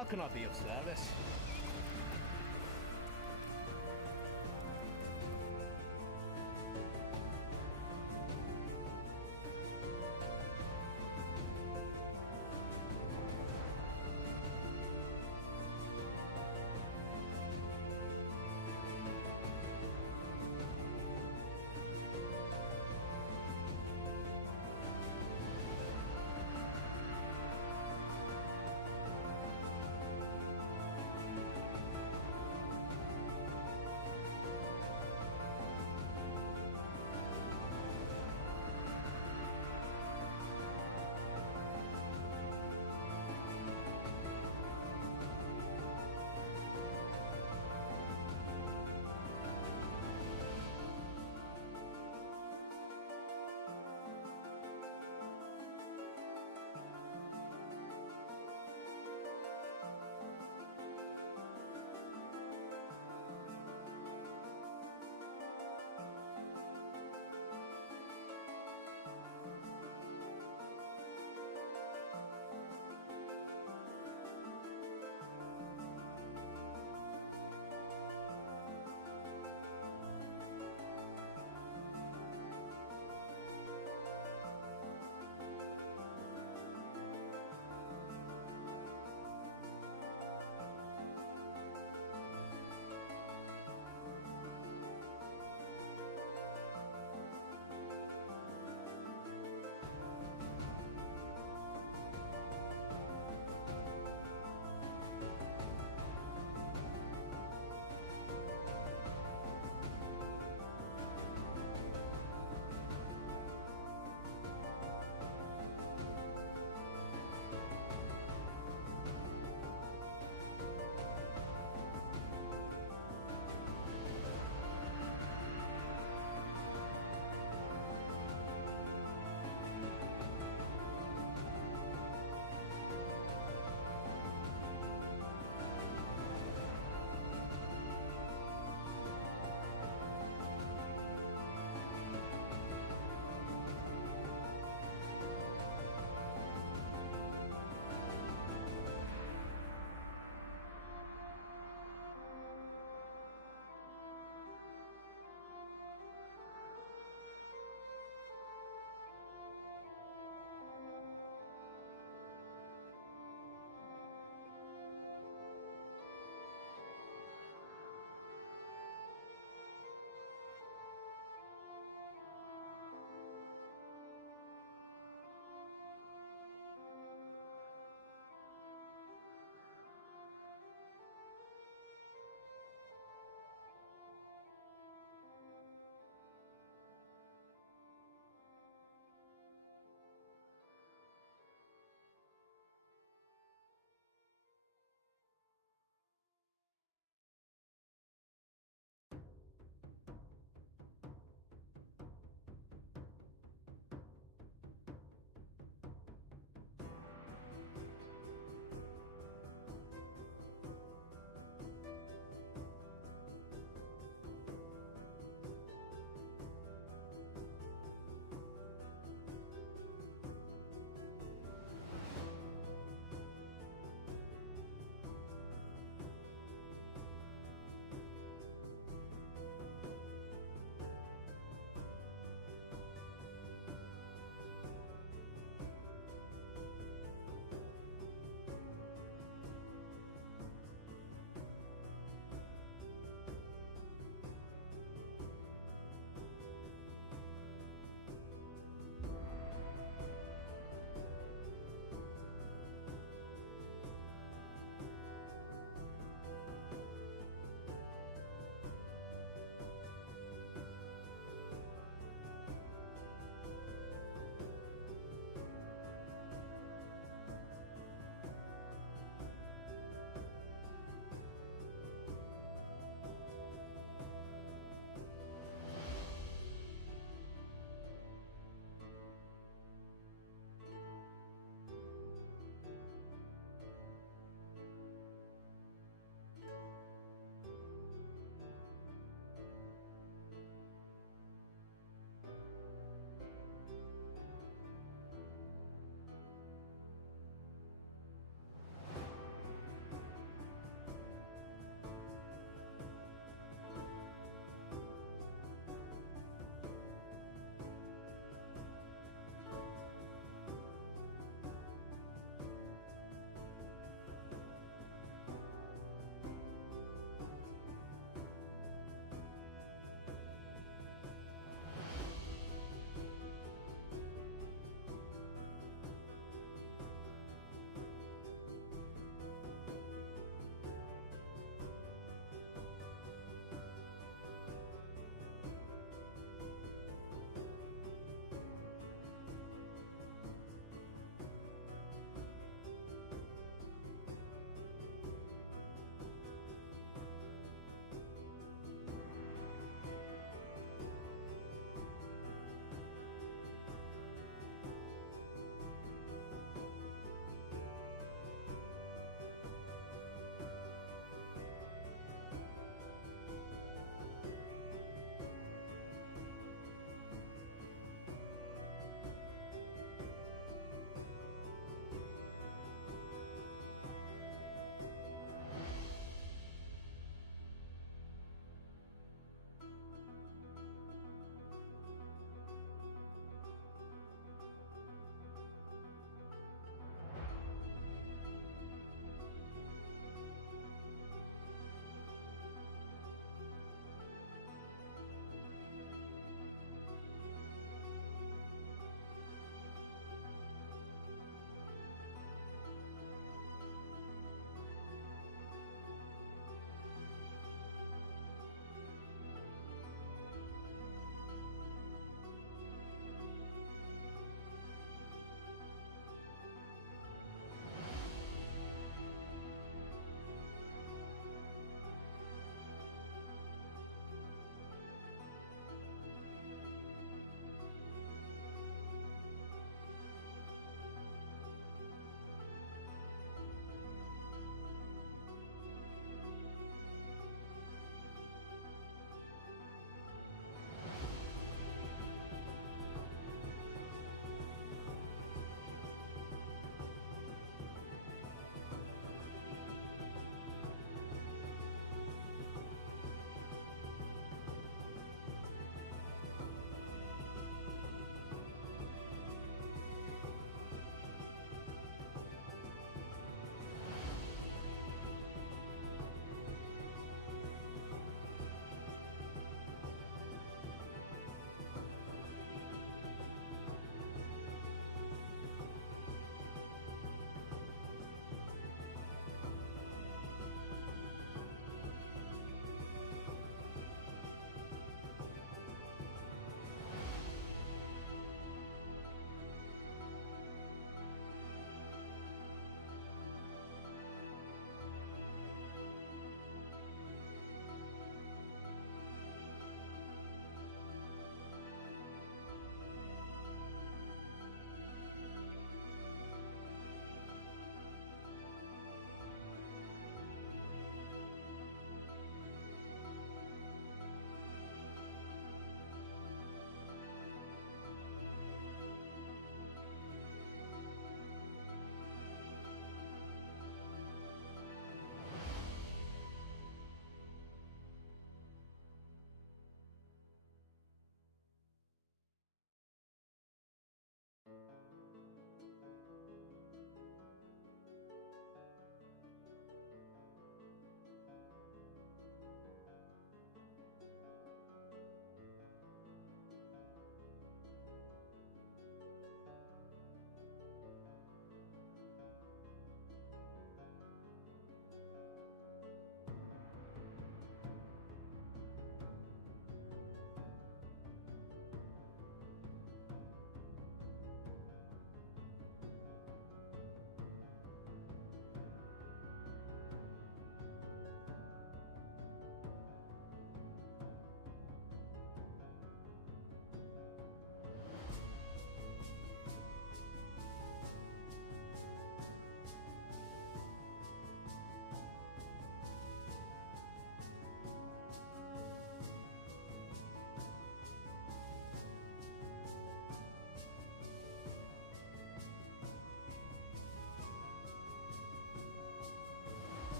How can I be of service?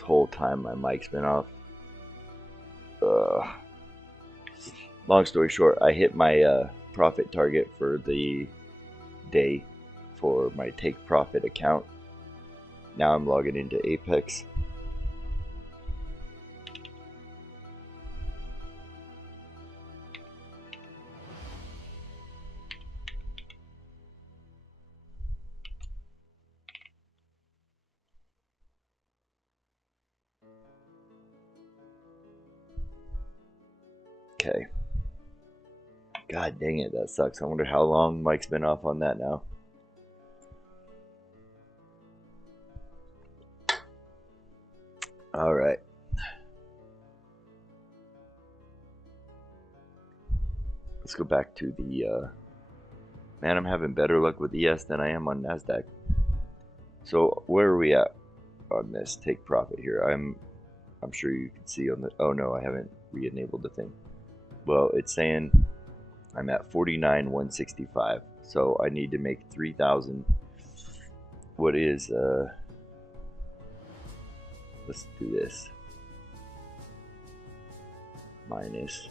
This whole time my mic's been off. Long story short, I hit my profit target for the day for my take profit account. Now I'm logging into Apex. Okay. God dang it, that sucks. I wonder how long Mike's been off on that now. All right. Let's go back to the, man, I'm having better luck with ES than I am on NASDAQ. So where are we at on this take profit here? I'm sure you can see on the, oh no, I haven't re-enabled the thing. Well, it's saying I'm at 49,165. So I need to make 3,000. What is, let's do this. Minus.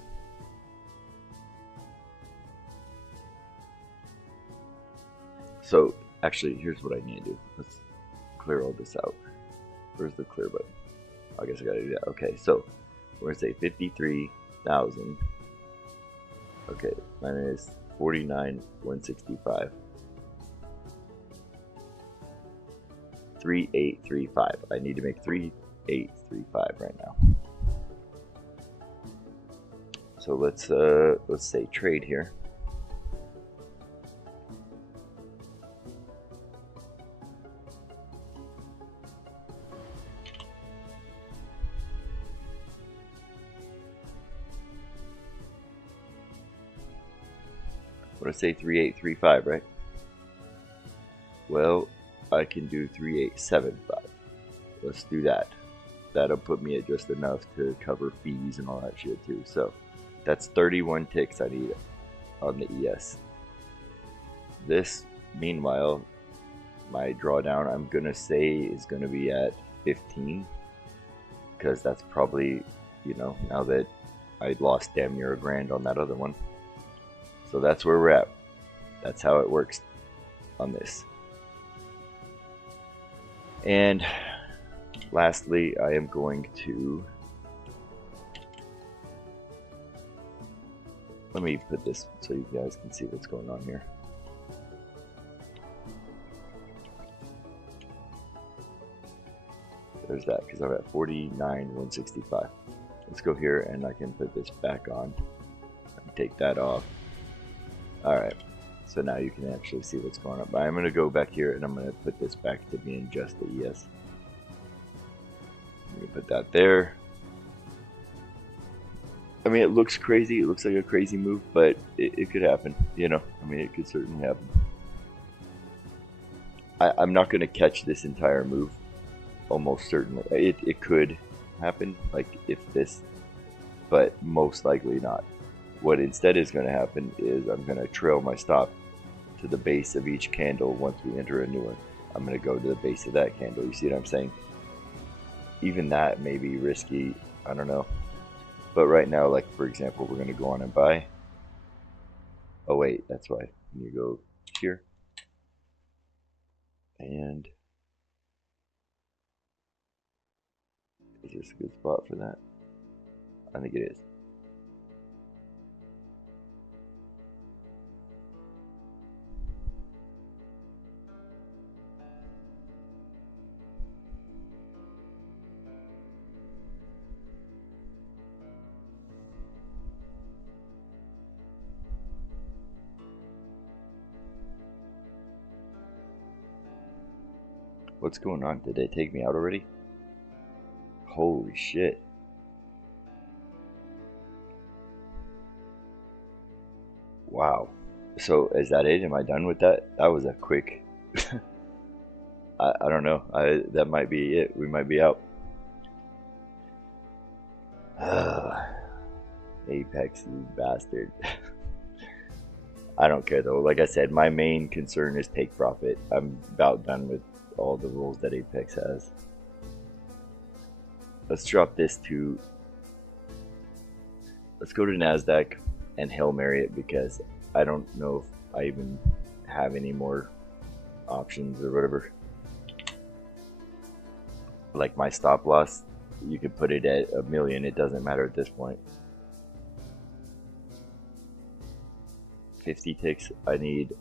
So actually, here's what I need to do. Let's clear all this out. Where's the clear button? I guess I gotta do that. Okay, so we're gonna say 53,000. Okay, minus 49,165. 3835. I need to make 3835 right now. So let's say trade here. I'm gonna say 3835, right? Well, I can do 3875. Let's do that. That'll put me at just enough to cover fees and all that shit too. So that's 31 ticks I need on the ES. This, meanwhile, my drawdown I'm gonna say is gonna be at 15, because that's probably, you know, now that I lost damn near $1,000 on that other one. So that's where we're at. That's how it works on this. And lastly, I am going to, let me put this so you guys can see what's going on here. There's that, because I'm at 49,165. Let's go here and I can put this back on and take that off. Alright, so now you can actually see what's going on. But I'm going to go back here and I'm going to put this back to being just the ES. I'm going to put that there. I mean, it looks crazy. It looks like a crazy move, but it could happen. You know, I mean, it could certainly happen. I'm not going to catch this entire move. Almost certainly. It could happen, like if this, but most likely not. What instead is going to happen is I'm going to trail my stop to the base of each candle once we enter a new one. I'm going to go to the base of that candle. You see what I'm saying? Even that may be risky. I don't know. But right now, like for example, we're going to go on and buy. Oh wait, that's why. You go here. And is this a good spot for that? I think it is. What's going on? Did they take me out already? Holy shit. Wow. So is that it? Am I done with that? That was a quick. I don't know. That might be it. We might be out. Apex, you bastard. I don't care though. Like I said, my main concern is take profit. I'm about done with all the rules that Apex has. let's drop this to, let's go to NASDAQ and Hail Mary it, because I don't know if I even have any more options or whatever. Like my stop loss, you could put it at 1,000,000, it doesn't matter at this point. 50 ticks, I need,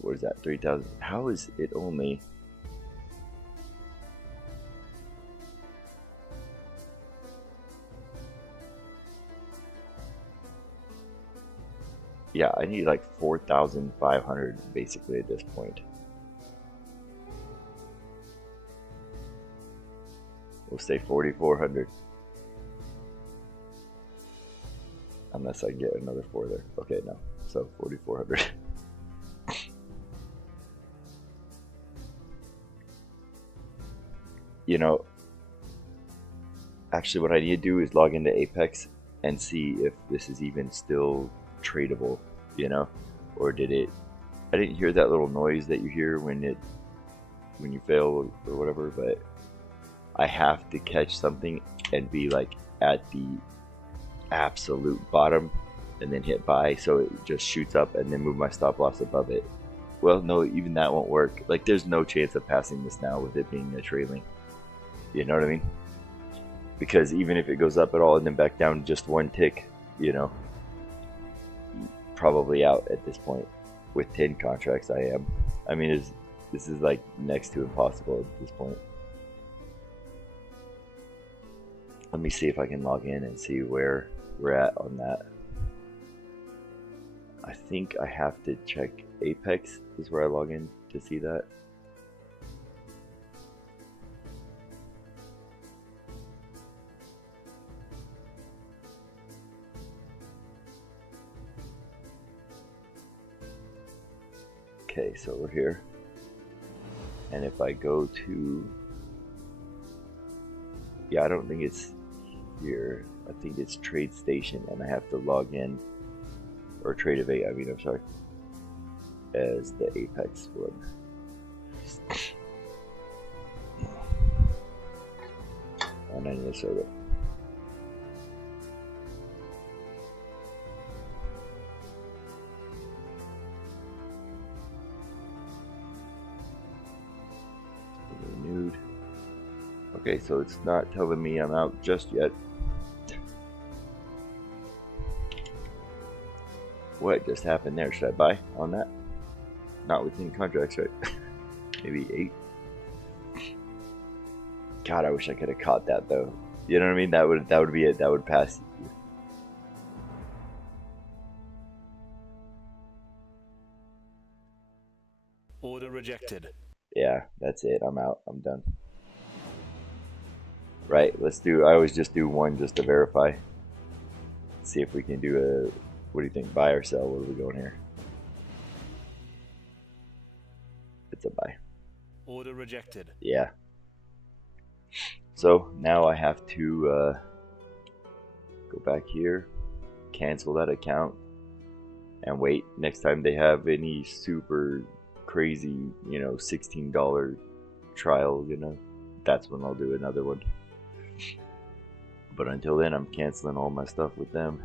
what is that, 3,000? How is it only? Yeah, I need like 4,500 basically at this point. We'll say 4,400. Unless I get another 4 there. Okay, no. So 4,400. You know, actually what I need to do is log into Apex and see if this is even still tradable, you know? Or did it, I didn't hear that little noise that you hear when you fail or whatever, but I have to catch something and be like at the absolute bottom and then hit buy, so it just shoots up, and then move my stop loss above it. Well, no, even that won't work. Like, there's no chance of passing this now with it being a trailing. You know what I mean? Because even if it goes up at all and then back down just 1 tick, you know, probably out at this point. With 10 contracts, I am. I mean, this is like next to impossible at this point. Let me see if I can log in and see where we're at on that. I think I have to check Apex is where I log in to see that. Okay, so we're here. And if I go to, yeah, I don't think it's here. I think it's Trade Station, and I have to log in, or Trade Evade, I mean, I'm sorry, as the Apex one. And I need to serve it. Renewed. Okay, so it's not telling me I'm out just yet. What just happened there? Should I buy on that? Not within contracts, right? Maybe 8. God, I wish I could have caught that though. You know what I mean? That would be it. That would pass you. Order rejected. Yeah, that's it. I'm out. I'm done. Right, let's do, I always just do one just to verify. See if we can do a, what do you think, buy or sell? What are we going here? It's a buy. Order rejected. Yeah. So now I have to go back here, cancel that account, and wait. Next time they have any super crazy, you know, $16 trial, you know, that's when I'll do another one. But until then, I'm canceling all my stuff with them.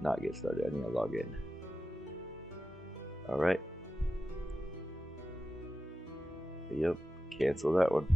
Not get started. I need to log in. Alright. Yep. Cancel that one.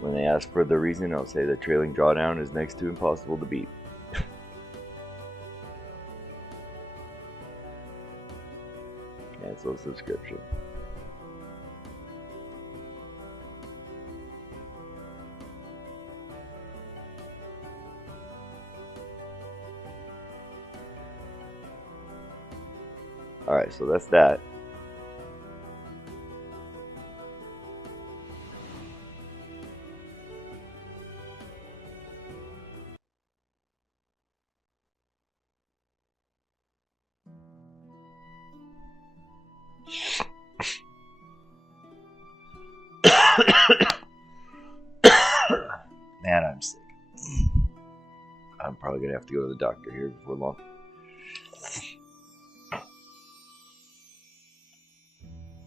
When they ask for the reason, I'll say the trailing drawdown is next to impossible to beat. Cancel subscription. Alright. Alright, so that's that. Man, I'm sick. I'm probably gonna have to go to the doctor here before long.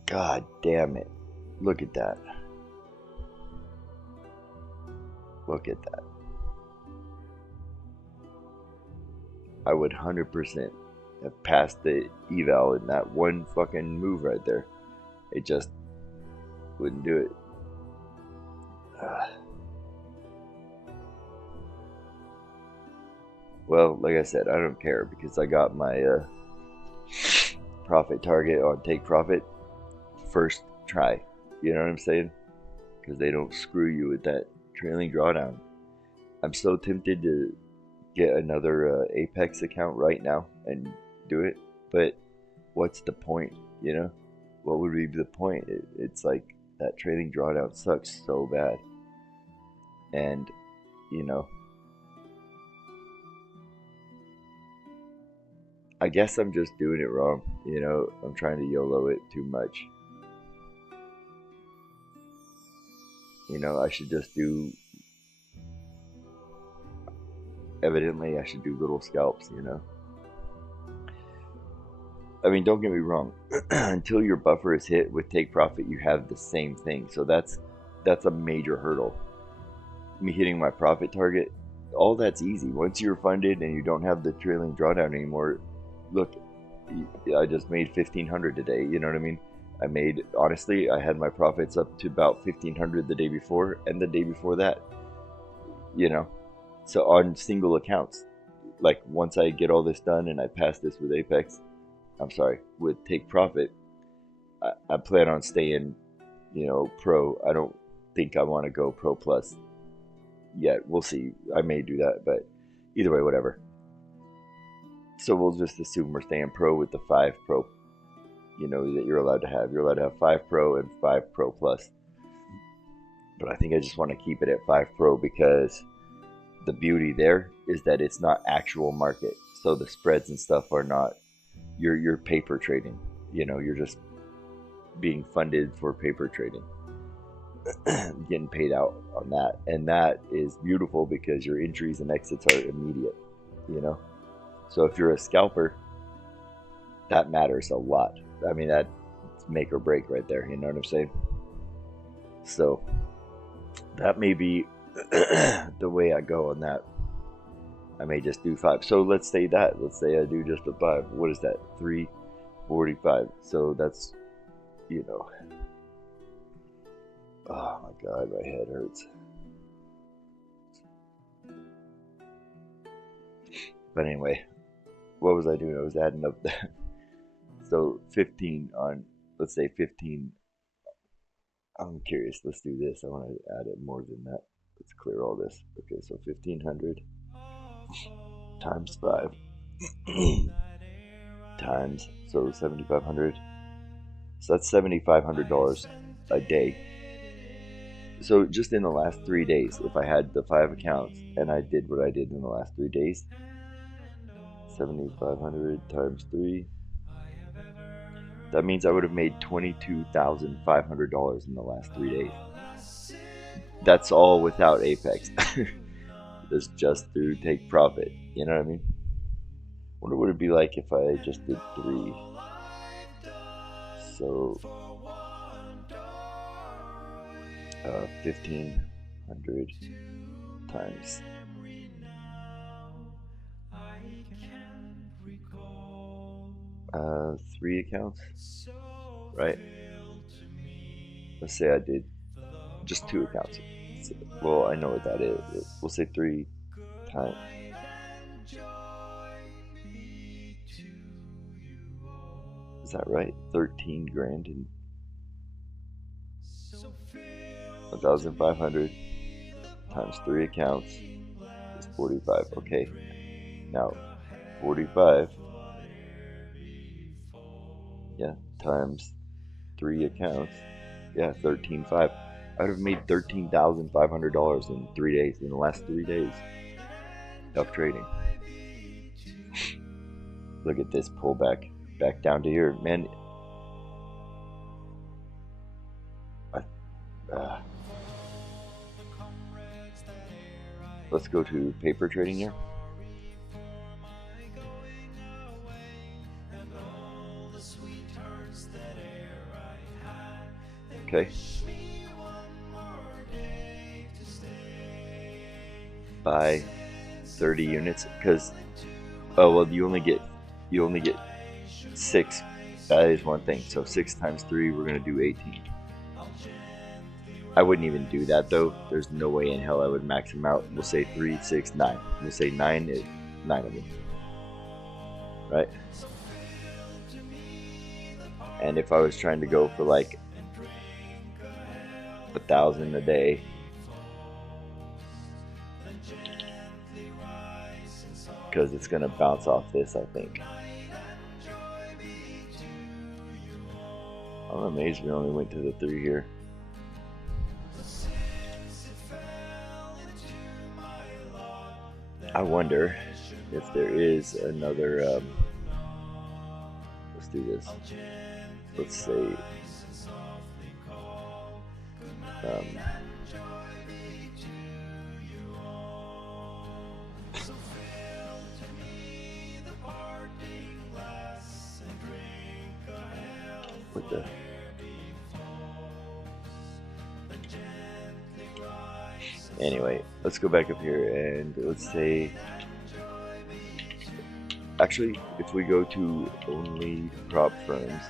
God damn it. Look at that. Look at that. I would 100% have passed the eval in that one fucking move right there. It just wouldn't do it. Well, like I said, I don't care because I got my profit target on take profit first try. You know what I'm saying? Because they don't screw you with that trailing drawdown. I'm so tempted to get another Apex account right now and do it, but what's the point? You know, what would be the point? It's like that trailing drawdown sucks so bad, and you know, I guess I'm just doing it wrong. You know, I'm trying to YOLO it too much. You know, I should just do. Evidently, I should do little scalps, you know. I mean, don't get me wrong. Until your buffer is hit with take profit, you have the same thing. So that's a major hurdle. Me hitting my profit target, all that's easy. Once you're funded and you don't have the trailing drawdown anymore, look, I just made 1,500 today. You know what I mean? Honestly, I had my profits up to about 1,500 the day before and the day before that. You know. So on single accounts, like once I get all this done and I pass this with Apex, with take profit, I plan on staying, you know, pro. I don't think I want to go pro plus yet. We'll see. I may do that, but either way, whatever. So we'll just assume we're staying pro with the 5 pro, you know, that you're allowed to have. You're allowed to have 5 pro and 5 pro plus. But I think I just want to keep it at 5 pro because the beauty there is that it's not actual market, so the spreads and stuff are not. You're paper trading. You know, you're just being funded for paper trading, getting paid out on that, and that is beautiful because your entries and exits are immediate. You know, so if you're a scalper, that matters a lot. I mean, that's make or break right there. You know what I'm saying? So that may be the way I go on that. I may just do 5. So let's say I do just a 5. What is that? 345. So that's, you know. Oh my god, my head hurts. But anyway, what was I doing? I was adding up that. So 15 on, let's say 15. I'm curious. Let's do this. I want to add it more than that. Let's clear all this. Okay, so 1,500 times 5 times, so 7,500. So that's $7,500 a day. So just in the last 3 days, if I had the 5 accounts and I did what I did in the last 3 days, 7,500 times 3. That means I would have made $22,500 in the last 3 days. That's all without Apex. That's just through take profit. You know what I mean? Wonder what it'd be like if I just did 3. So 1,500 times 3 accounts, right? Let's say I did just 2 accounts. Well, I know what that is. We'll say 3 times. Is that right? 13 grand and 1,500 times 3 accounts is 45. Okay. Now, 45 Yeah, times 3 accounts. Yeah, 13.5. I would have made $13,500 in 3 days, in the last 3 days of trading. Look at this pullback, back down to here, man. Let's go to paper trading here. Okay. Buy 30 units, because oh well, you only get 6. That is one thing. So 6 times 3, we're gonna do 18. I wouldn't even do that though. There's no way in hell I would max them out. We'll say 3, 6, 9. We'll say 9 is 9 of them, right? And if I was trying to go for like 1,000 a day, because it's gonna bounce off this, I think. I'm amazed we only went to the 3 here. I wonder if there is another. Let's do this. Let's say what the. Anyway, let's go back up here and let's say, actually, if we go to only prop firms,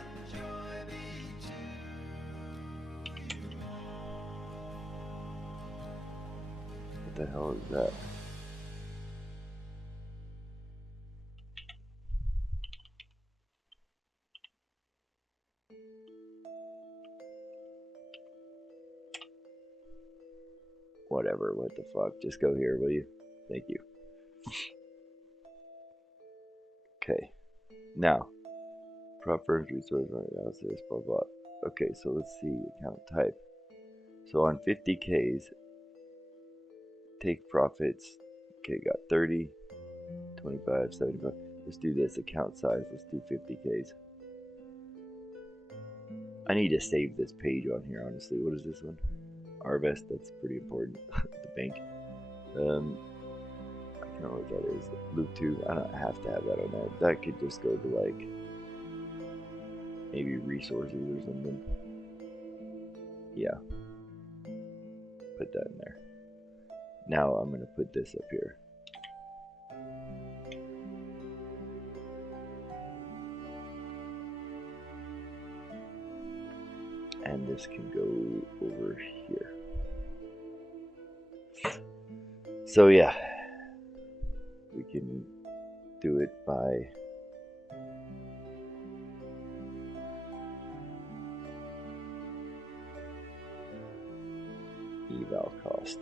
what the hell is that? Whatever, what the fuck, just go here, will you? Thank you. Okay, now, prop firms, resource, analysis, blah blah. Okay, so let's see, account type. So on 50Ks, take profits. Okay, got 30, 25, 75. Let's do this, account size, let's do 50Ks. I need to save this page on here, honestly. What is this one? Harvest, that's pretty important. The bank. I don't know what that is. Loop 2, I don't have to have that on there. That could just go to like maybe resources or something. Yeah. Put that in there. Now I'm going to put this up here. And this can go over here. So yeah, we can do it by eval cost.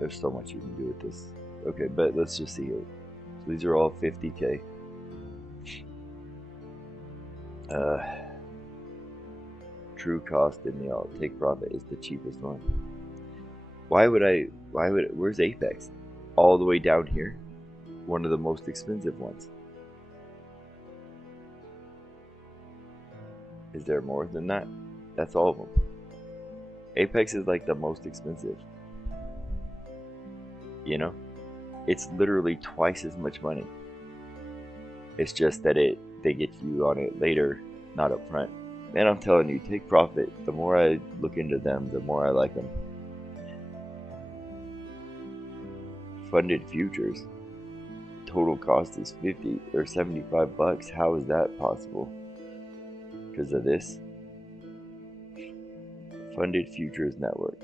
There's so much you can do with this. Okay, but let's just see here. So these are all 50K. True cost in the all take profit is the cheapest one. Where's Apex? All the way down here. One of the most expensive ones. Is there more than that? That's all of them. Apex is like the most expensive. You know? It's literally twice as much money. It's just that they get you on it later, not up front. Man, I'm telling you, take profit. The more I look into them, the more I like them. Funded futures. Total cost is 50 or 75 bucks. How is that possible? Because of this. Funded futures network.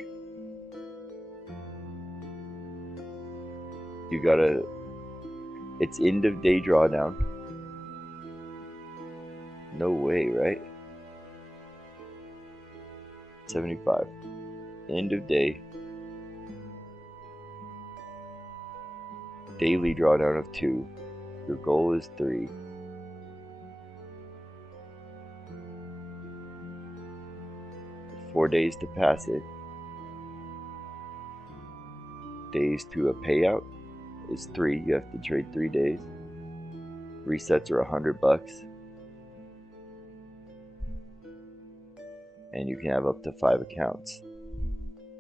You gotta. It's end of day drawdown. No way, right? 75. End of day. Daily drawdown of 2. Your goal is 3. Four days to pass it. Days to a payout is 3. You have to trade 3 days. Resets are $100. And you can have up to 5 accounts.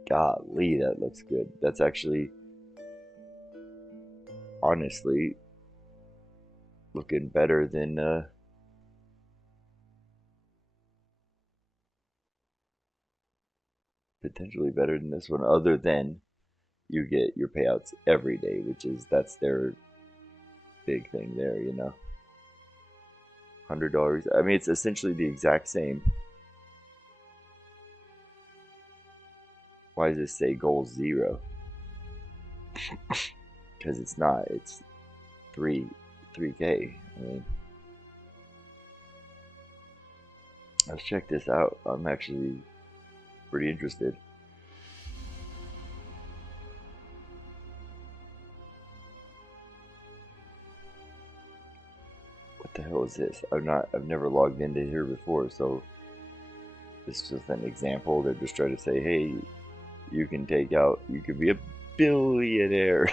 Golly, that looks good. That's actually, honestly, looking better than potentially better than this one, other than you get your payouts every day, which is, that's their big thing there, you know. $100. I mean, it's essentially the exact same. Why does this say goal 0? Because it's not. It's 3K. I mean, let's check this out. I'm actually pretty interested. What the hell is this? I've never logged into here before, so this is just an example. They're just trying to say, hey, you can take out, you could be a billionaire.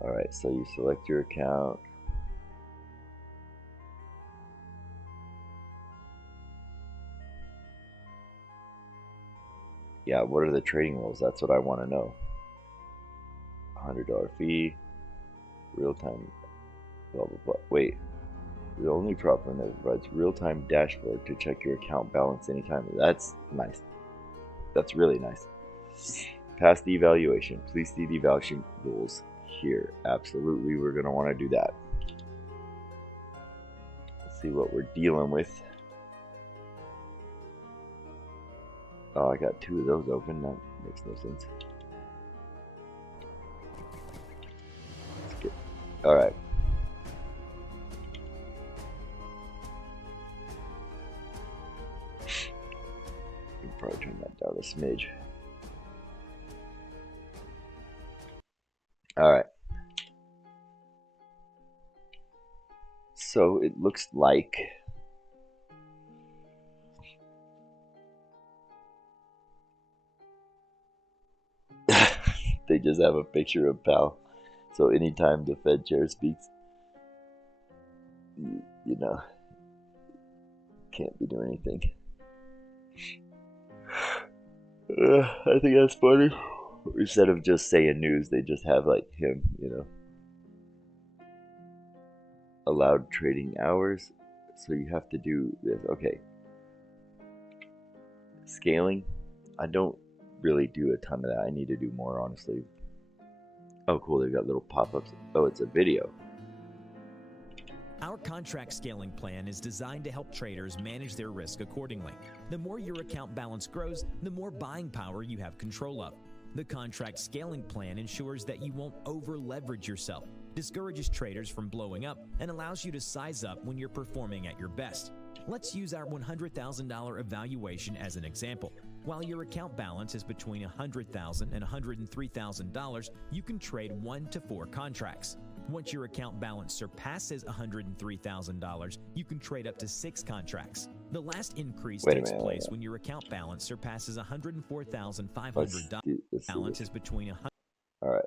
Alright, so you select your account. Yeah, what are the trading rules? That's what I want to know. $100 fee, real-time, blah, blah, blah. Wait, the only platform that provides real-time dashboard to check your account balance anytime. That's nice. That's really nice. Pass the evaluation. Please see the evaluation rules here. Absolutely, we're going to want to do that. Let's see what we're dealing with. Oh, I got 2 of those open. That makes no sense. Let's get. Alright. You can probably turn that down a smidge. Alright. So it looks like they just have a picture of Pal. So anytime the Fed chair speaks, you know, can't be doing anything. I think that's funny. Instead of just saying news, they just have like him, you know. Allowed trading hours. So you have to do this. Okay. Scaling. I don't really do a ton of that. I need to do more, honestly. Oh, cool. They've got little pop-ups. Oh, it's a video. Our contract scaling plan is designed to help traders manage their risk accordingly. The more your account balance grows, the more buying power you have control of. The contract scaling plan ensures that you won't over-leverage yourself, discourages traders from blowing up, and allows you to size up when you're performing at your best. Let's use our $100,000 evaluation as an example. While your account balance is between $100,000 and $103,000, you can trade 1 to 4 contracts. Once your account balance surpasses $103,000, you can trade up to 6 contracts. The last increase takes place when your account balance surpasses $104,500. Balance is between $100,000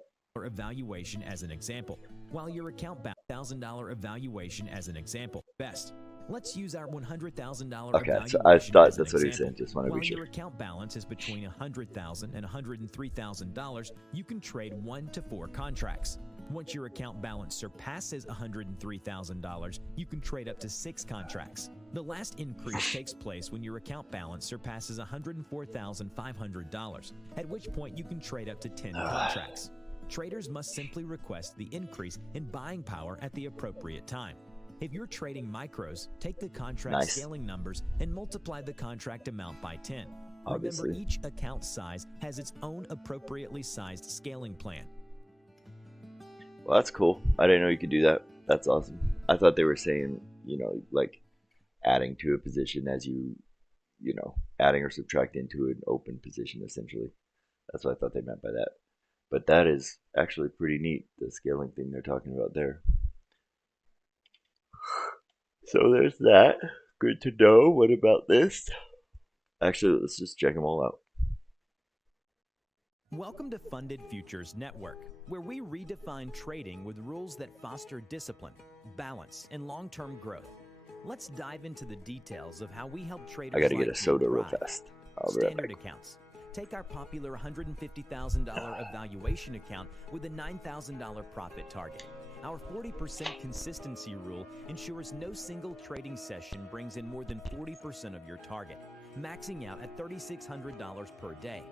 evaluation as an example. While your account balance $1,000 evaluation as an example. Best. Let's use our $100,000 okay, evaluation. So I thought as that's what he was saying. Just want to be sure. While your account balance is between $100,000 and $103,000, you can trade 1 to 4 contracts. Once your account balance surpasses $103,000, you can trade up to 6 contracts. The last increase takes place when your account balance surpasses $104,500, at which point you can trade up to 10 contracts. Traders must simply request the increase in buying power at the appropriate time. If you're trading micros, take the contract scaling numbers and multiply the contract amount by 10. obviously. Remember, each account size has its own appropriately sized scaling plan. Well, that's cool. I didn't know you could do that. That's awesome. I thought they were saying, you know, like adding to a position as you know, adding or subtracting to an open position, essentially. That's what I thought they meant by that. But that is actually pretty neat, the scaling thing they're talking about there. So there's that. Good to know. What about this? Actually, let's just check them all out. Welcome to Funded Futures Network, where we redefine trading with rules that foster discipline, balance, and long-term growth. Let's dive into the details of how we help traders. I gotta get a like soda you real thrive. fast. I'll be right Standard back. accounts. Take our popular $150,000 evaluation account with a $9,000 profit target. Our 40% consistency rule ensures no single trading session brings in more than 40% of your target, maxing out at $3,600 per day.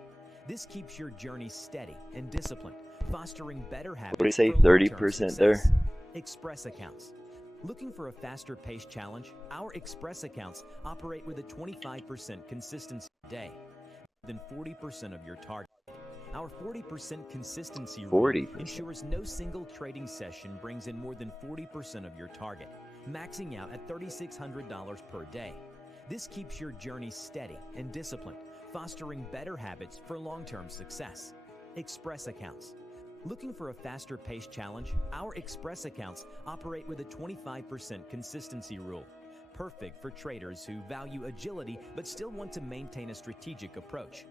This keeps your journey steady and disciplined, fostering better habits. What do you say, for long-term 30% there? success. Express accounts. Looking for a faster paced challenge? Our Express accounts operate with a 25% consistency per day, more than 40% of your target. Our 40% consistency rule 40%. ensures no single trading session brings in more than 40% of your target, maxing out at $3,600 per day. This keeps your journey steady and disciplined, fostering better habits for long-term success. Express accounts. Looking for a faster paced challenge? Our Express accounts operate with a 25% consistency rule, perfect for traders who value agility but still want to maintain a strategic approach.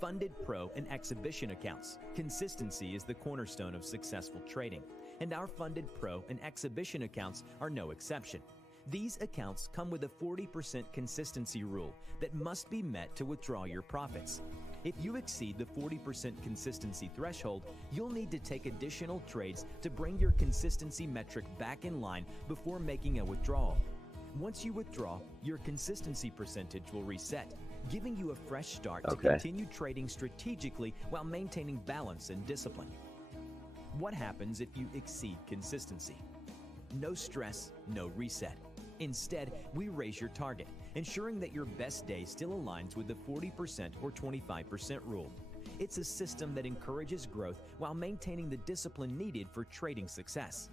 Funded Pro and Exhibition accounts. Consistency is the cornerstone of successful trading, and our Funded Pro and Exhibition accounts are no exception. These accounts come with a 40% consistency rule that must be met to withdraw your profits. If you exceed the 40% consistency threshold, you'll need to take additional trades to bring your consistency metric back in line before making a withdrawal. Once you withdraw, your consistency percentage will reset, giving you a fresh start to continue trading strategically while maintaining balance and discipline. What happens if you exceed consistency? No stress, no reset. Instead, we raise your target, ensuring that your best day still aligns with the 40% or 25% rule. It's a system that encourages growth while maintaining the discipline needed for trading success.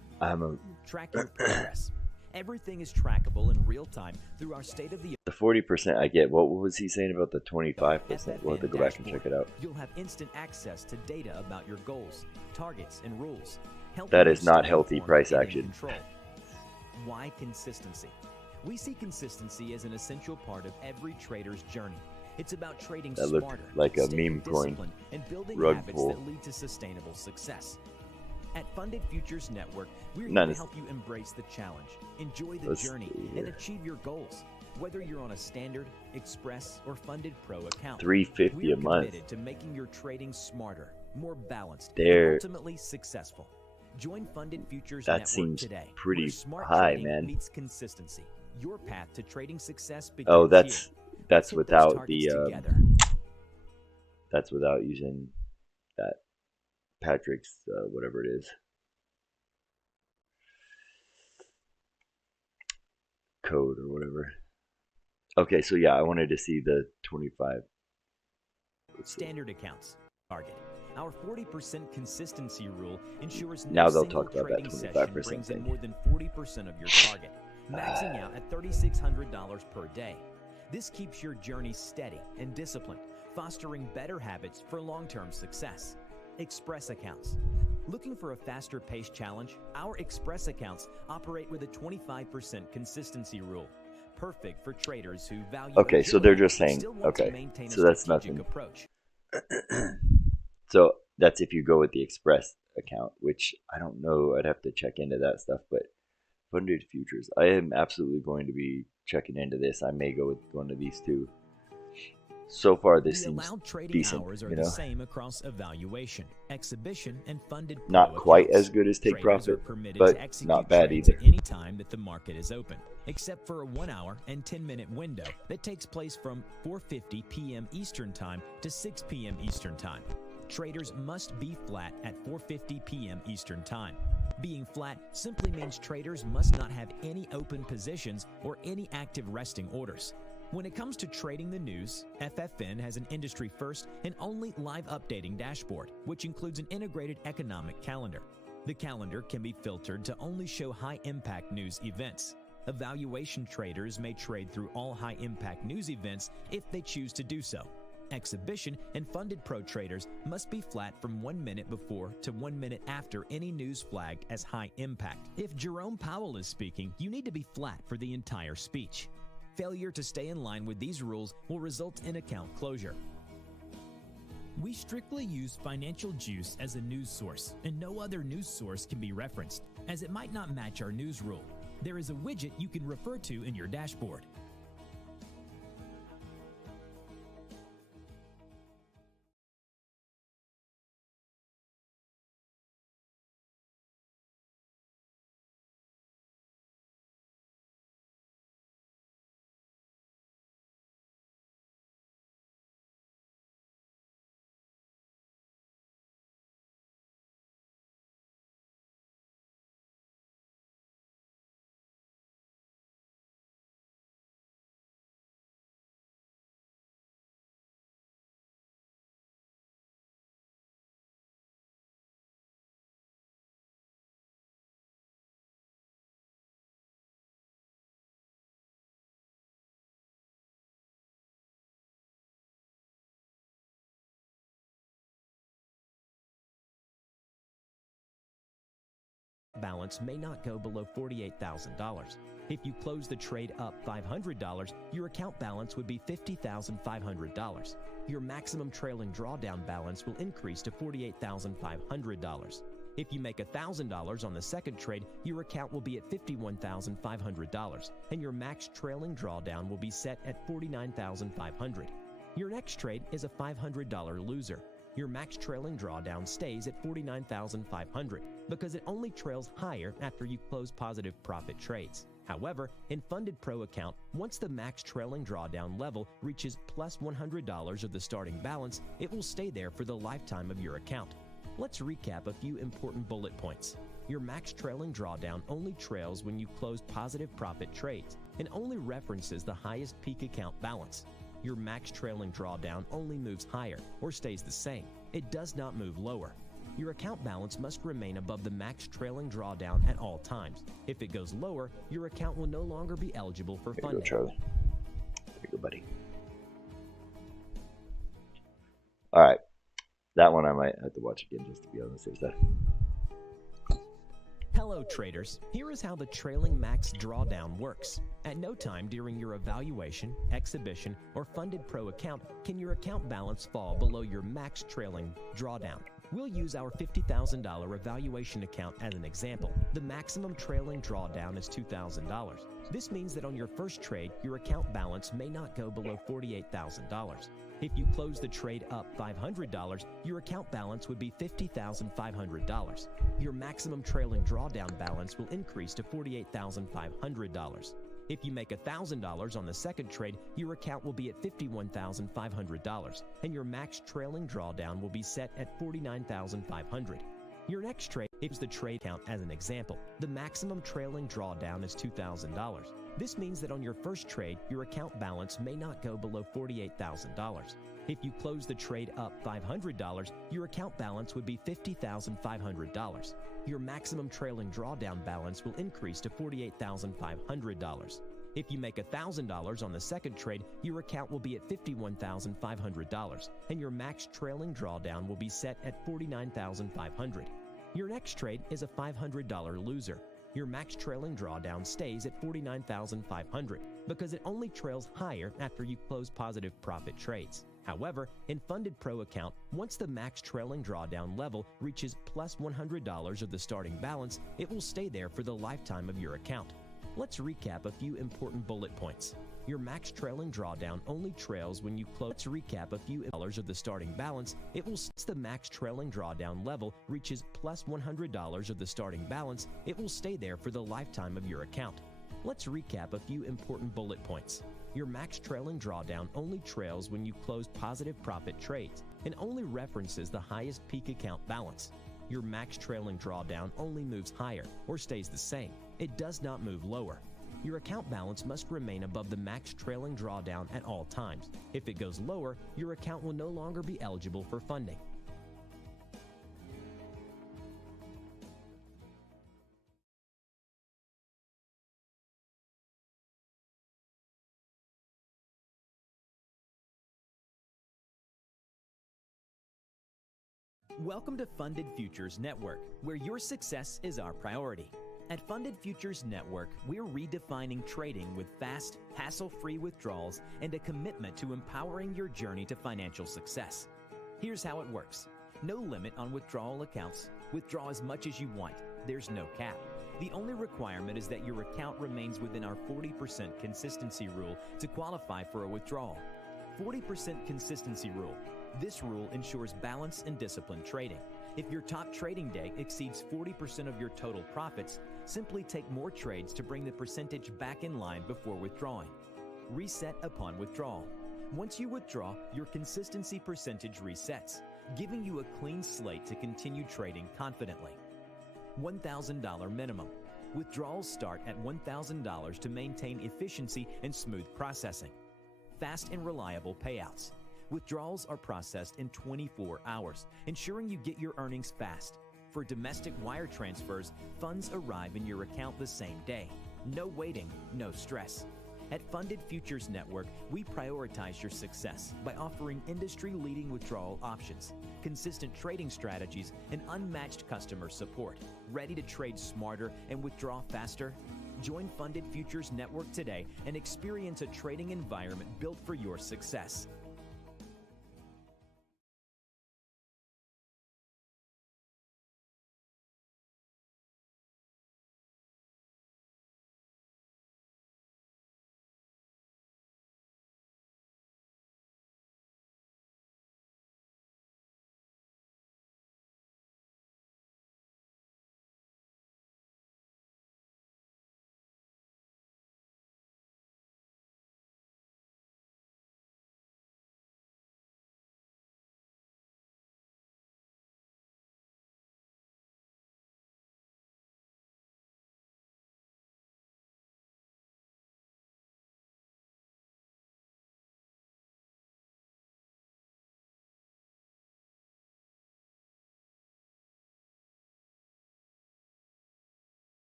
Track your progress. Everything is trackable in real time through our state-of-the-art. The 40% I get. What was he saying about the 25%? We'll have to go back and check it out. You'll have instant access to data about your goals, targets, and rules. That is not healthy price action. Why consistency? We see consistency as an essential part of every trader's journey. It's about trading that smarter, looked like a meme coin, and building rug habits pull. that lead to sustainable success. At Funded Futures Network, we're here to help you embrace the challenge, enjoy the journey, and achieve your goals. Whether you're on a standard, express, or funded pro account, $350 a month. We're committed to making your trading smarter, more balanced, and ultimately successful. Join Funded Futures that Network seems today. pretty Smart high, trading man. meets consistency. Your path to trading success begins Oh, that's here. without the that's without using that Patrick's whatever it is. Code or whatever. Okay, so yeah, I wanted to see the 25. Standard accounts. Target. Our 40% consistency rule ensures now no they'll single talk about that trading 25% session brings in more than 40% of your target, maxing out at $3,600 per day. This keeps your journey steady and disciplined, fostering better habits for long-term success. Express accounts. Looking for a faster paced challenge? Our Express accounts operate with a 25% consistency rule, perfect for traders who value Okay, so they're just saying, okay, so that's nothing. Approach. So that's if you go with the Express account, which I don't know. I'd have to check into that stuff, but Funded Futures, I am absolutely going to be checking into this. I may go with one of these two. So far, this seems decent, hours are you know. The same across evaluation, exhibition, and funded. Not quite as good as Take Profit, but not bad either. Any time that the market is open, except for a 1 hour and 10-minute window that takes place from 4:50 p.m. Eastern Time to 6 p.m. Eastern Time. Traders must be flat at 4:50 p.m. Eastern Time. Being flat simply means traders must not have any open positions or any active resting orders. When it comes to trading the news, FFN has an industry-first and only live updating dashboard, which includes an integrated economic calendar. The calendar can be filtered to only show high-impact news events. Evaluation traders may trade through all high-impact news events if they choose to do so. Exhibition and funded pro traders must be flat from 1 minute before to 1 minute after any news flagged as high impact. If Jerome Powell is speaking, you need to be flat for the entire speech. Failure to stay in line with these rules will result in account closure. We strictly use Financial Juice as a news source, and no other news source can be referenced, as it might not match our news rule. There is a widget you can refer to in your dashboard. Balance may not go below $48,000. If you close the trade up $500, your account balance would be $50,500. Your maximum trailing drawdown balance will increase to $48,500. If you make $1,000 on the second trade, your account will be at $51,500, and your max trailing drawdown will be set at $49,500. Your next trade is a $500 loser. Your max trailing drawdown stays at $49,500 because it only trails higher after you close positive profit trades. However, in Funded Pro account, once the max trailing drawdown level reaches plus $100 of the starting balance, it will stay there for the lifetime of your account. Let's recap a few important bullet points. Your max trailing drawdown only trails when you close positive profit trades and only references the highest peak account balance. Your max trailing drawdown only moves higher or stays the same. It does not move lower. Your account balance must remain above the max trailing drawdown at all times. If it goes lower, your account will no longer be eligible for funding. There you go, Charlie. There you go, buddy. All right. That one I might have to watch again just to be on the safe side. Hello traders, here is how the trailing max drawdown works. At no time during your evaluation, exhibition, or Funded Pro account can your account balance fall below your max trailing drawdown. We'll use our $50,000 evaluation account as an example. The maximum trailing drawdown is $2,000. This means that on your first trade, your account balance may not go below $48,000. If you close the trade up $500, your account balance would be $50,500. Your maximum trailing drawdown balance will increase to $48,500. If you make $1,000 on the second trade, your account will be at $51,500, and your max trailing drawdown will be set at $49,500. Your next trade is the trade count as an example. The maximum trailing drawdown is $2,000. This means that on your first trade, your account balance may not go below $48,000. If you close the trade up $500, your account balance would be $50,500. Your maximum trailing drawdown balance will increase to $48,500. If you make $1,000 on the second trade, your account will be at $51,500, and your max trailing drawdown will be set at $49,500. Your next trade is a $500 loser. Your max trailing drawdown stays at $49,500 because it only trails higher after you close positive profit trades. However, in Funded Pro account, once the max trailing drawdown level reaches plus $100 of the starting balance, it will stay there for the lifetime of your account. Let's recap a few important bullet points. Your max trailing drawdown only trails when you close. Let's recap a few dollars of the starting balance. It will since the max trailing drawdown level reaches plus $100 of the starting balance, it will stay there for the lifetime of your account. Let's recap a few important bullet points. Your max trailing drawdown only trails when you close positive profit trades and only references the highest peak account balance. Your max trailing drawdown only moves higher or stays the same. It does not move lower. Your account balance must remain above the max trailing drawdown at all times. If it goes lower, your account will no longer be eligible for funding. Welcome to Funded Futures Network, where your success is our priority. At Funded Futures Network, we're redefining trading with fast, hassle-free withdrawals and a commitment to empowering your journey to financial success. Here's how it works. No limit on withdrawal accounts. Withdraw as much as you want. There's no cap. The only requirement is that your account remains within our 40% consistency rule to qualify for a withdrawal. 40% consistency rule. This rule ensures balance and disciplined trading. If your top trading day exceeds 40% of your total profits, simply take more trades to bring the percentage back in line before withdrawing. Reset upon withdrawal. Once you withdraw, your consistency percentage resets, giving you a clean slate to continue trading confidently. $1,000 minimum. Withdrawals start at $1,000 to maintain efficiency and smooth processing. Fast and reliable payouts. Withdrawals are processed in 24 hours, ensuring you get your earnings fast. For domestic wire transfers, funds arrive in your account the same day. No waiting, no stress. At Funded Futures Network, we prioritize your success by offering industry-leading withdrawal options, consistent trading strategies, and unmatched customer support. Ready to trade smarter and withdraw faster? Join Funded Futures Network today and experience a trading environment built for your success.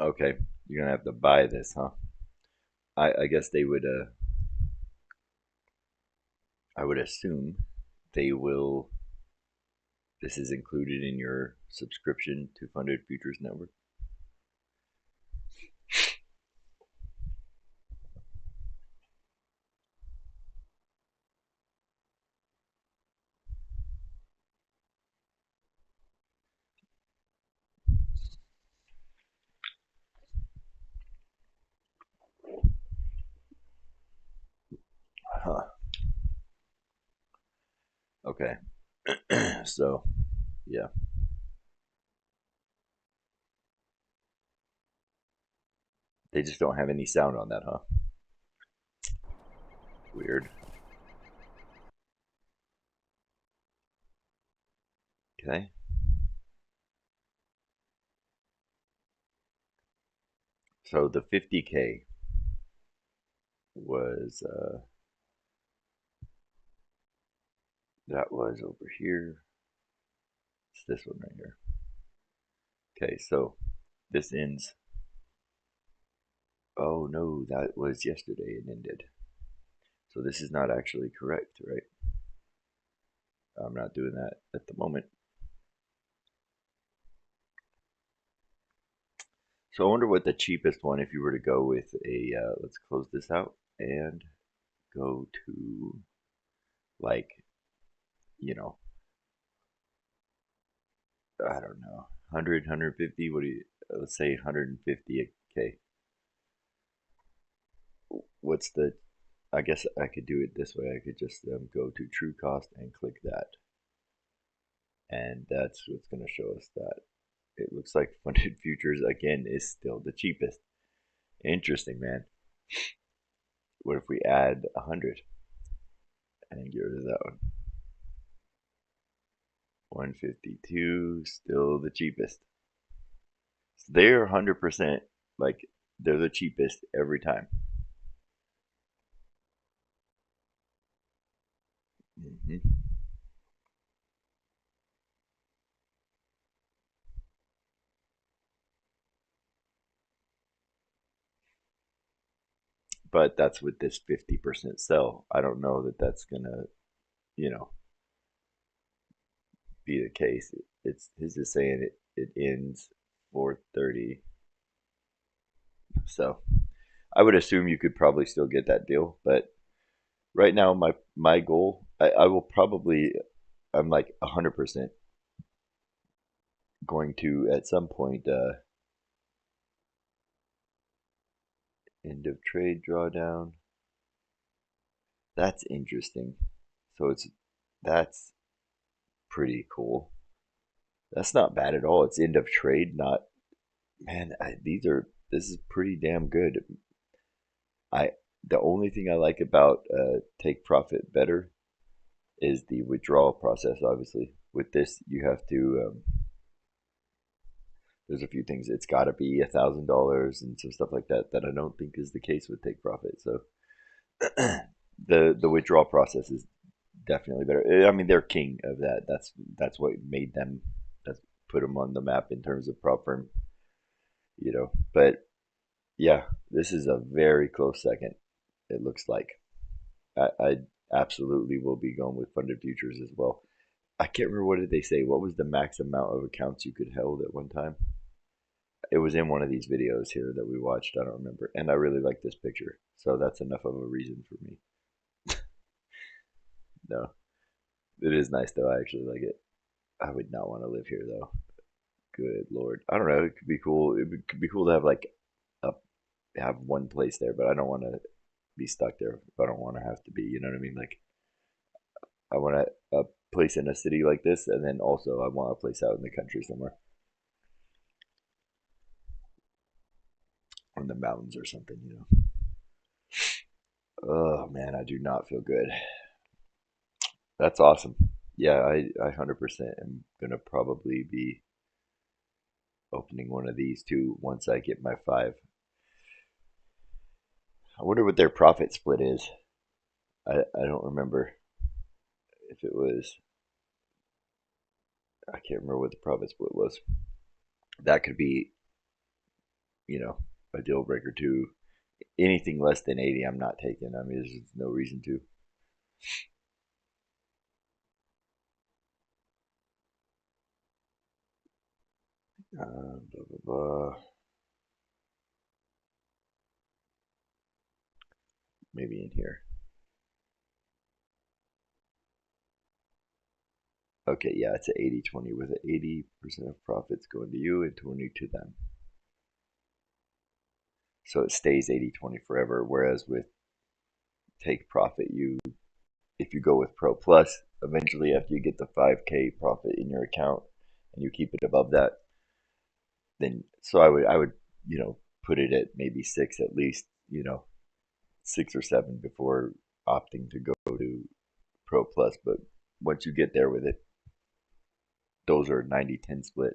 Okay, you're gonna have to buy this, huh? I guess they would. I would assume they will. This is included in your subscription to Funded Futures Network. Huh. Okay. So, yeah. They just don't have any sound on that, huh? Weird. Okay. So the 50K was that was over here. It's this one right here. Okay, so this ends. Oh no, that was yesterday it ended. So this is not actually correct, right? I'm not doing that at the moment. So I wonder what the cheapest one, if you were to go with a, let's close this out and go to, like, you know, I don't know, 100, 150, what do you, let's say 150K. What's the, I guess I could do it this way. I could just go to true cost and click that. And that's what's going to show us that it looks like Funded Futures again is still the cheapest. Interesting, man. What if we add 100 and get rid of that one? 152, still the cheapest. They're 100% like they're the cheapest every time. Hmm. But that's with this 50% sell. I don't know that that's gonna, you know, be the case. It's his is saying it ends 4:30. So I would assume you could probably still get that deal, but right now my goal I will probably I'm like 100% going to at some point end of trade drawdown. That's interesting. So that's pretty cool. That's not bad at all. It's end of trade, not man. This is pretty damn good. I the only thing I like about take profit better is the withdrawal process. Obviously, with this you have to. There's a few things. It's got to be $1,000 and some stuff like that that I don't think is the case with take profit. So the withdrawal process is definitely better. I mean, they're king of that. That's what made them. That's put them on the map in terms of prop firm. But yeah, this is a very close second. It looks like I absolutely will be going with funded futures as well. I can't remember what did they say. What was the max amount of accounts you could hold at one time? It was in one of these videos here that we watched. I don't remember, and I really like this picture, so that's enough of a reason for me. No, it is nice though. I actually like it. I would not want to live here though. Good lord, I don't know. It could be cool. Could be cool to have like a have one place there, but I don't want to be stuck there. I don't want to have to be. You know what I mean? Like I want a place in a city like this, and then also I want a place out in the country somewhere, in the mountains or something. Oh man, I do not feel good. That's awesome. Yeah, I 100% am gonna probably be opening one of these too once I get my five. I wonder what their profit split is. I don't remember if it was. I can't remember what the profit split was. That could be, a deal breaker too. Anything less than 80, I'm not taking. I mean, there's no reason to. Blah, blah, blah. Maybe in here. Okay, yeah, it's an 80-20 with it. 80% of profits going to you and 20 to them. So it stays 80-20 forever. Whereas with take profit, if you go with Pro Plus, eventually after you get the 5K profit in your account and you keep it above that, then so I would put it at maybe six at least, 6 or 7 before opting to go to Pro Plus. But once you get there with it, those are 90-10 split.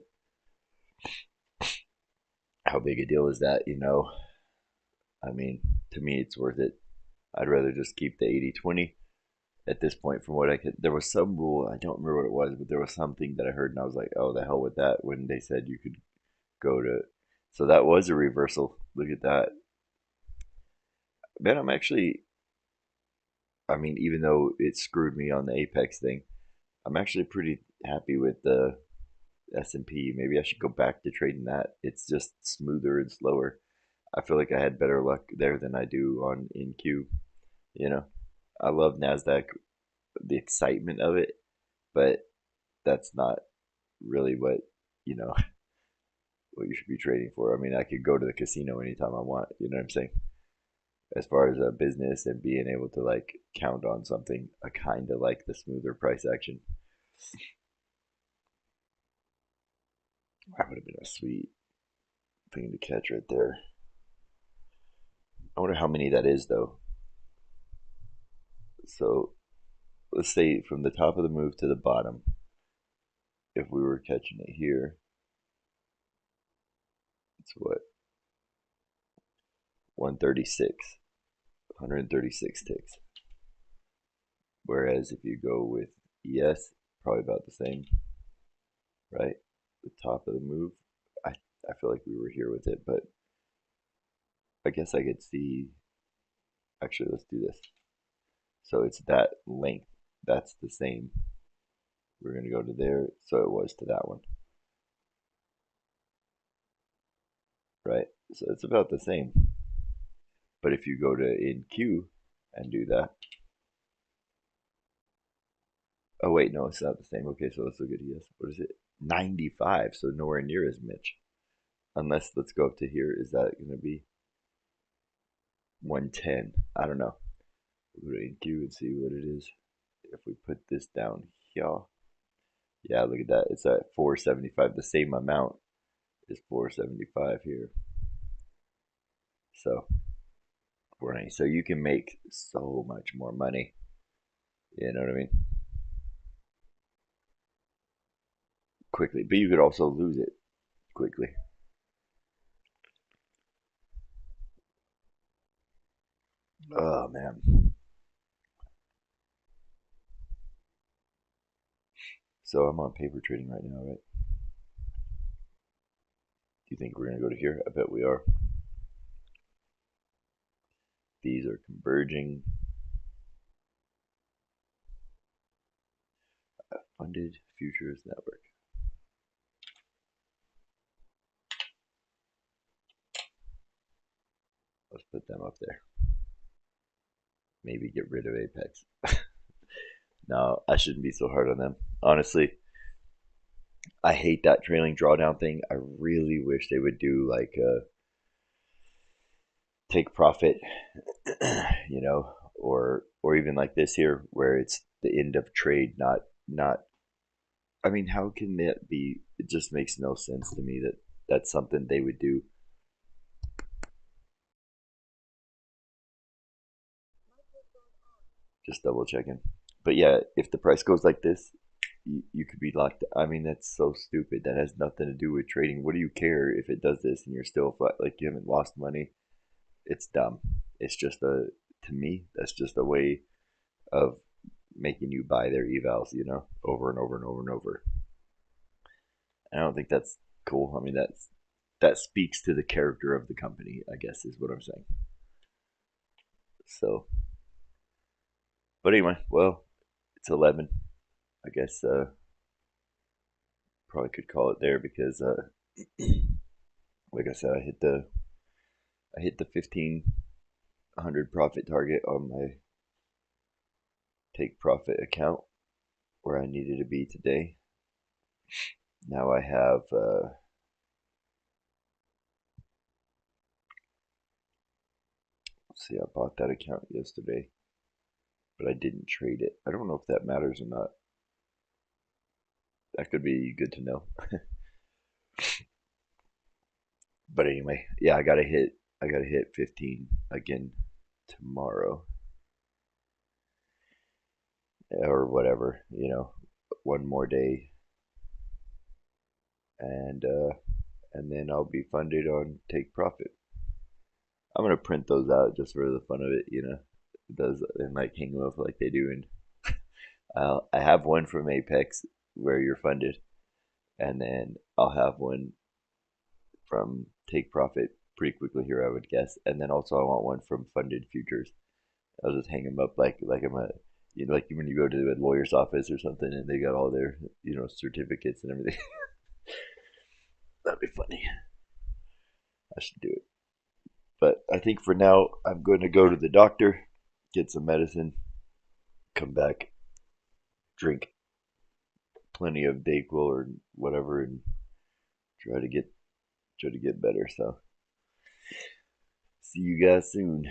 How big a deal is that? I mean, to me, it's worth it. I'd rather just keep the 80-20 at this point. From what I could, there was some rule, I don't remember what it was, but there was something that I heard and I was like, oh, the hell with that, when they said you could go to. So that was a reversal. Look at that. Man, I'm actually, I mean, even though it screwed me on the Apex thing, I'm actually pretty happy with the S&P. Maybe I should go back to trading that. It's just smoother and slower. I feel like I had better luck there than I do on InQ. You know, I love Nasdaq, the excitement of it, but that's not really what you know what you should be trading for. I mean, I could go to the casino anytime I want. You know what I'm saying? As far as a business and being able to like count on something, I kind of like the smoother price action. That would have been a sweet thing to catch right there. I wonder how many that is though. So let's say from the top of the move to the bottom, if we were catching it here, it's what? 136. 136 ticks. Whereas if you go with ES, probably about the same, right? The top of the move. I feel like we were here with it, but I guess I could see. Actually, let's do this. So it's that length. That's the same. We're going to go to there. So it was to that one. Right? So it's about the same. But if you go to in Q and do that. Oh, wait, no, it's not the same. Okay, so let's look at ES. What is it? 95. So nowhere near as much. Unless, let's go up to here. Is that going to be 110? I don't know. We'll go to in Q and see what it is. If we put this down here. Yeah, look at that. It's at 475. The same amount is 475 here. So, 490. So you can make so much more money. You know what I mean? Quickly. But you could also lose it quickly. Oh, man. So I'm on paper trading right now, right? Do you think we're going to go to here? I bet we are. These are converging. Funded Futures Network. Let's put them up there. Maybe get rid of Apex. No, I shouldn't be so hard on them. Honestly, I hate that trailing drawdown thing. I really wish they would do like a take profit, you know, or even like this here where it's the end of trade, not. I mean, how can that be? It just makes no sense to me that that's something they would do. Just double checking. But yeah, if the price goes like this, you could be locked. I mean, that's so stupid. That has nothing to do with trading. What do you care if it does this and you're still flat? Like you haven't lost money. It's dumb. It's just to me, that's just a way of making you buy their evals, you know, over and over and over and over. I don't think that's cool. I mean, that speaks to the character of the company, I guess, is what I'm saying. So, but anyway, well, it's 11. I guess probably could call it there because, like I said, I hit the 1,500 profit target on my take profit account where I needed to be today. Now I have let's see, I bought that account yesterday, but I didn't trade it. I don't know if that matters or not. That could be good to know. But anyway, yeah, I gotta hit 15 again tomorrow or whatever, you know, one more day, and then I'll be funded on take profit. I'm gonna print those out just for the fun of it, you know, those and like hang them up like they do. And I have one from Apex where you're funded, and then I'll have one from take profit pretty quickly here, I would guess. And then also I want one from funded futures. I'll just hang them up like I'm a, you know, like when you go to a lawyer's office or something and they got all their, you know, certificates and everything. That'd be funny. I should do it. But I think for now I'm going to go to the doctor, get some medicine, come back, drink plenty of Dayquil or whatever, and try to get better. So see you guys soon.